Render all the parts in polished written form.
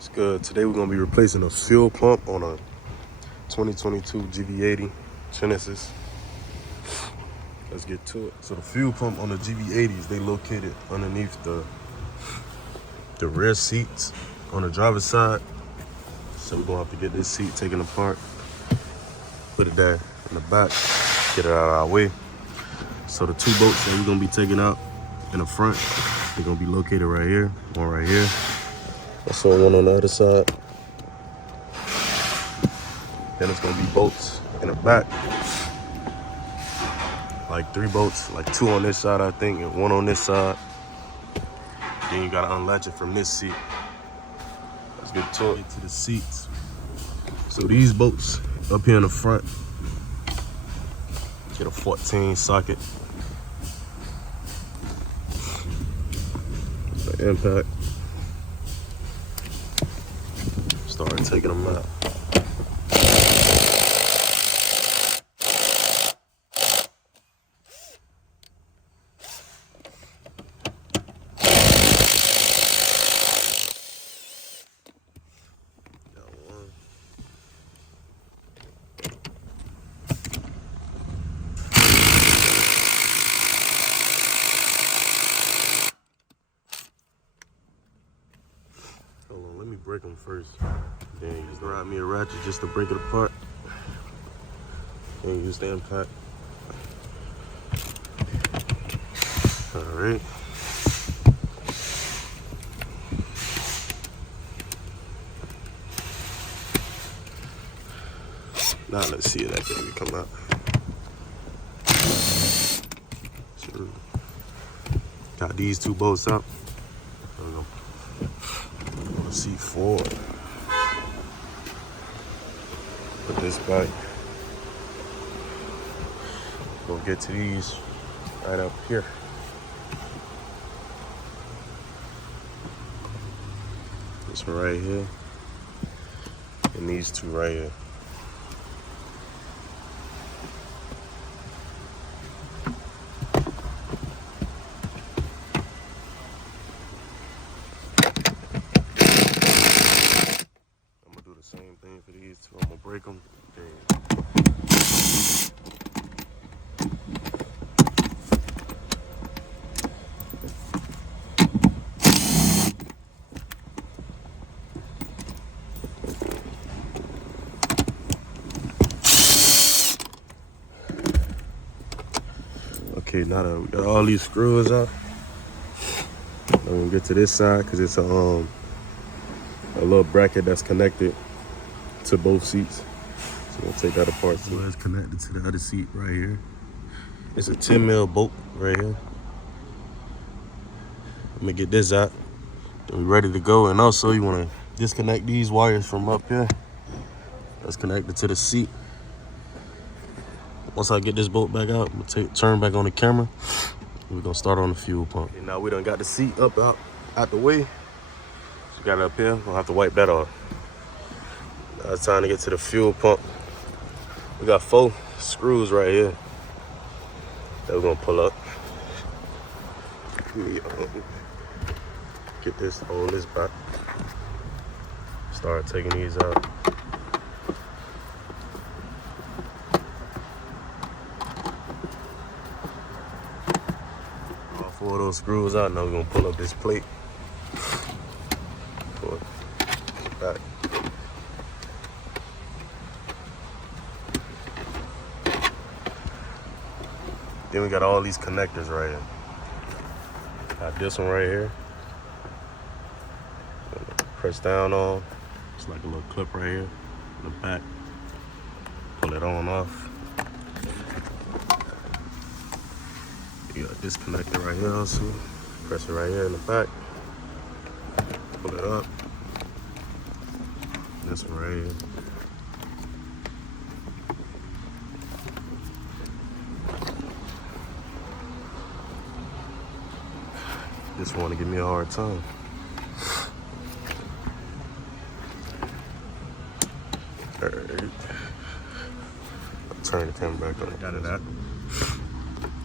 It's good. Today we're gonna be replacing a fuel pump on a 2022 GV80 Genesis. Let's get to it. So the fuel pump on the GV80s, they located underneath the rear seats on the driver's side. So we're gonna have to get this seat taken apart, put it there in the back, get it out of our way. So the two bolts that we're gonna be taking out in the front, they're gonna be located right here, one right here. Also one on the other side. Then it's gonna be bolts in the back. Like 3 bolts, like 2 on this side, I think, and 1 on this side. Then you gotta unlatch it from this seat. Let's get to it. Get to the seats. So these bolts up here in the front, get a 14 socket. The impact. Start taking them out. Hold on, let me break them first. Then just grab me a ratchet just to break it apart. And use the impact. All right. Now let's see if that baby come out. Sure. Got these 2 bolts out. There we go. Seat forward. Put this back. We'll get to these right up here. This one right here. And these 2 right here. Same thing for these 2. I'm gonna break them. Okay, now that we got all these screws out, I'm gonna get to this side because it's a little bracket that's connected to both seats. So we'll take that apart. So it's connected to the other seat right here. It's a 10 mil bolt right here. I'm gonna get this out. Then we're ready to go. And also you wanna disconnect these wires from up here. That's connected to the seat. Once I get this bolt back out, I'm gonna turn back on the camera. We're gonna start on the fuel pump. Okay, now we done got the seat up out the way. So got it up here, we'll have to wipe that off. Now it's time to get to the fuel pump. We got 4 screws right here that we're gonna pull up. Get this, hold this back. Start taking these out. All 4 of those screws out. Now we're gonna pull up this plate. Pull it back. Then we got all these connectors right here. Got this one right here. Press down on. It's like a little clip right here in the back. Pull it on off. You got this connector right here also. Press it right here in the back. Pull it up. This one right here. Just want to give me a hard time. All right. I'll turn the camera back on. Got it out.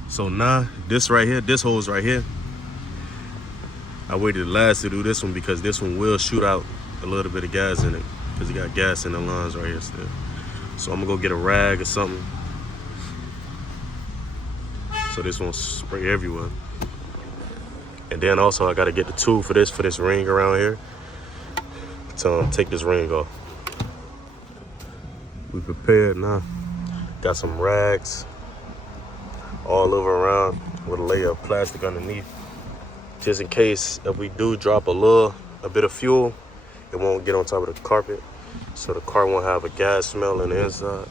So now this right here, this hose right here, I waited last to do this one because this one will shoot out a little bit of gas in it because you got gas in the lines right here still. So I'm gonna go get a rag or something so this won't spray everywhere. And then also I gotta get the tool for this ring around here to take this ring off. We prepared now. Got some rags all over around with a layer of plastic underneath. Just in case if we do drop a bit of fuel, it won't get on top of the carpet. So the car won't have a gas smell in the inside.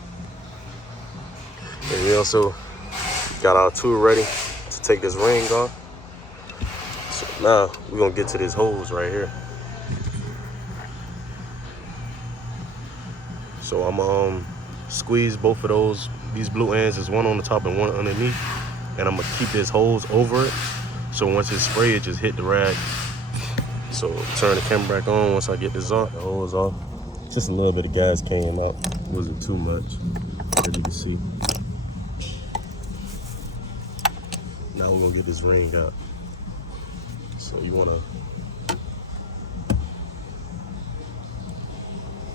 And we also got our tool ready to take this ring off. So now we're gonna get to this hose right here. So I'm squeeze both of these blue ends. There's one on the top and one underneath. And I'm gonna keep this hose over it. So once it's sprayed, it just hit the rag. So turn the camera back on once I get this off, the hose off. Just a little bit of gas came out. Wasn't too much, as you can see. Now we're gonna get this ring out. So you wanna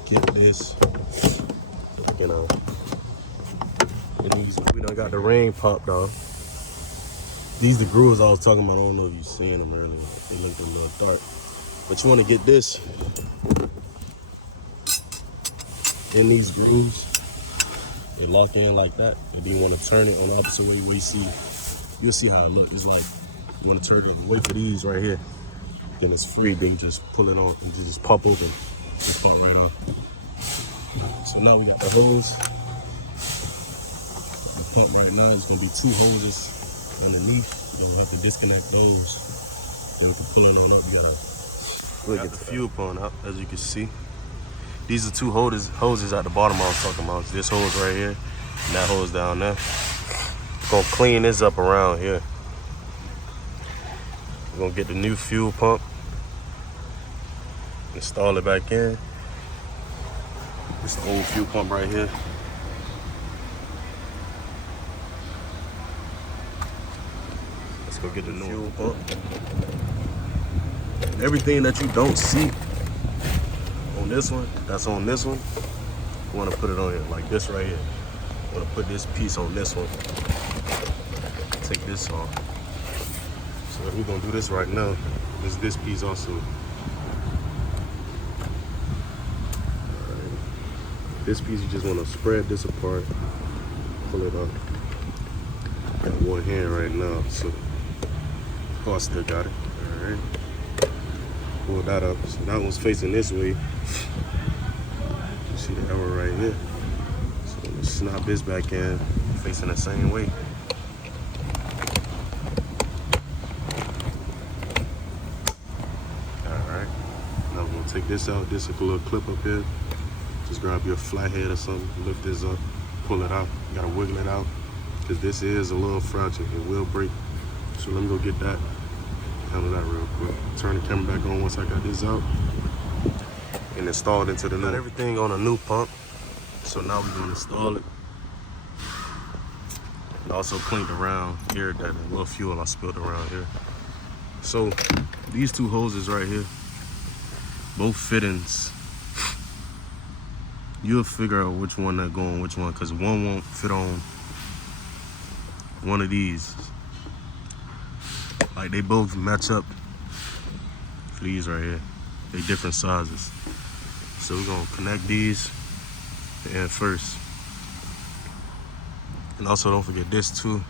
get this, you know. We done got the ring popped off. These the grooves I was talking about. I don't know if you've seen them earlier. They look a little dark. But you want to get this in these grooves. They lock in like that. And then you want to turn it on the opposite way where you see. You'll see how it looks. It's like you want to turn it. Wait for these right here. Then it's free. Then you just pull it on and you just pop open. Just pop right off. So now we got the hose. The pump right now is gonna be 2 hoses underneath, and we have to disconnect those. Then we can pull it on up. We gotta get the fuel pump out, as you can see. These are 2 hoses at the bottom I was talking about. It's this hose right here, and that hose down there. We're gonna clean this up around here. We're gonna get the new fuel pump, install it back in. It's the old fuel pump right here. Go get the fuel pump. Everything that you don't see on this one, that's on this one, you want to put it on here, like this right here. You want to put this piece on this one. Take this off. So if we're going to do this right now, there's this piece also. All right. This piece, you just want to spread this apart, pull it up. Got one hand right now, so oh, I still got it. All right. Pull that up. So that one's facing this way. You see the arrow right here. So let's snap this back in, facing the same way. All right. Now we're gonna take this out. This is a little clip up here. Just grab your flathead or something, lift this up, pull it out. You gotta wiggle it out because this is a little fragile. It will break. So let me go get that, handle that real quick. Turn the camera back on once I got this out and install it into the new. Got everything on a new pump. So now we're gonna install it. And also cleaned around here, that little fuel I spilled around here. So these 2 hoses right here, both fittings, you'll figure out which one that go on which one, because one won't fit on one of these. Like they both match up for these right here. They different sizes. So we're gonna connect these to end first. And also don't forget this too.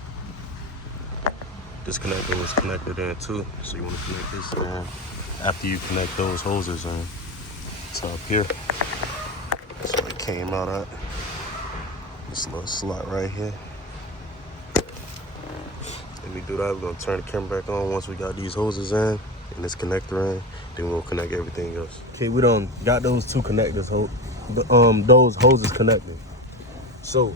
This connector was connected in too. So you wanna connect this on after you connect those hoses in. It's up here. That's what it came out at. This little slot right here. If we do that, we're gonna turn the camera back on once we got these hoses in and this connector in, then we'll connect everything else. Okay, we done got those 2 connectors, those hoses connected. So,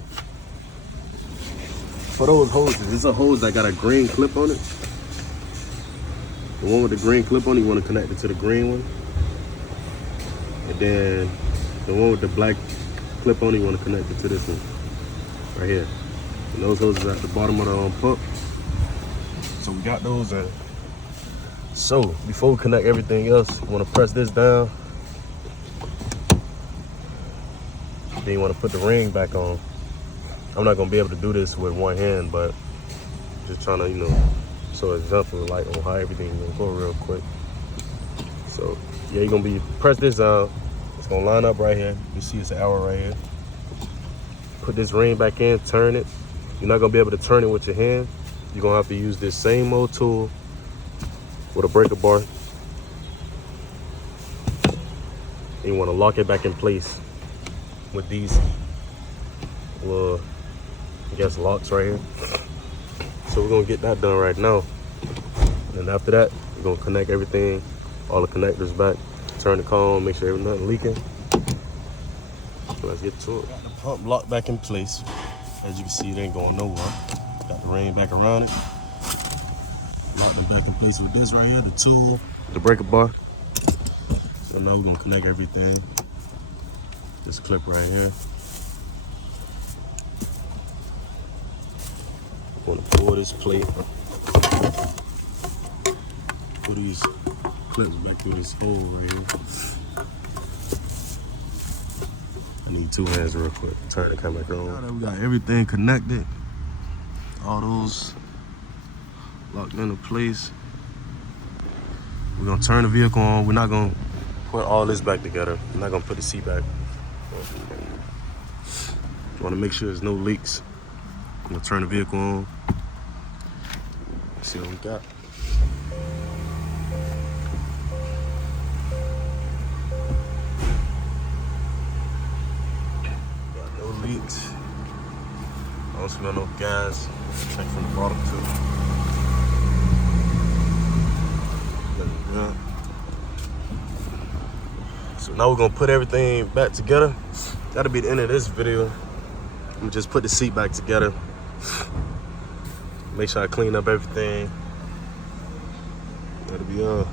for those hoses, it's a hose that got a green clip on it. The one with the green clip on it, you wanna connect it to the green one. And then the one with the black clip on it, you wanna connect it to this one, right here. And those hoses are at the bottom of the pump. So we got those in. So before we connect everything else, we want to press this down Then you want to put the ring back on. I'm not gonna be able to do this with one hand, but just trying to, you know, show an example like on how everything is gonna go real quick. So yeah, you're gonna be press this down. It's gonna line up right here. You see it's an arrow right here. Put this ring back in, turn it. You're not gonna be able to turn it with your hand. You're gonna have to use this same old tool with a breaker bar. And you wanna lock it back in place with these little, I guess, locks right here. So we're gonna get that done right now. And after that, we're gonna connect everything, all the connectors back, turn the car on, make sure nothing leaking. So let's get to it. Got the pump locked back in place. As you can see, it ain't going nowhere. Got the ring back around it. Locked it back in place with this right here, the tool, the breaker bar. So now we're gonna connect everything. This clip right here. I'm gonna pull this plate. Put these clips back through this hole right here. I need two hands real quick. Turn the camera on. Now that we got everything connected, all those locked into place, we're gonna turn the vehicle on. We're not gonna put all this back together. We're not gonna put the seat back. Wanna make sure there's no leaks. I'm gonna turn the vehicle on. See what we got. Got no leaks. I don't smell no gas. Check from the bottom too. Yeah. So now we're gonna put everything back together. That'll be the end of this video. I'm gonna just put the seat back together. Make sure I clean up everything. That'll be all.